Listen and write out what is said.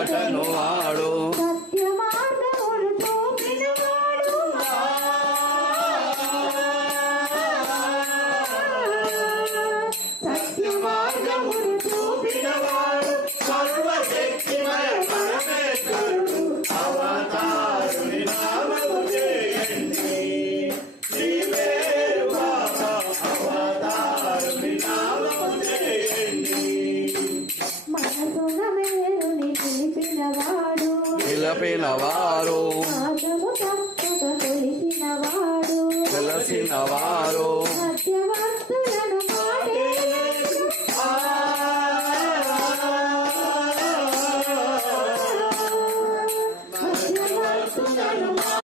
curtain వాడు సత్య మార్గమును చూపినవాడు సత్య మార్గమును చూపినవాడు సర్వశక్తిమయ పరమేశ్వరుడు అవతారుని నామము చేయండి నీవేరు బాబా అవతారుని నామము చేయండి మనసున మేలుని పిలిపినవాడు పిలపినవారు మార్గము తప్పక తెలిసినవాడు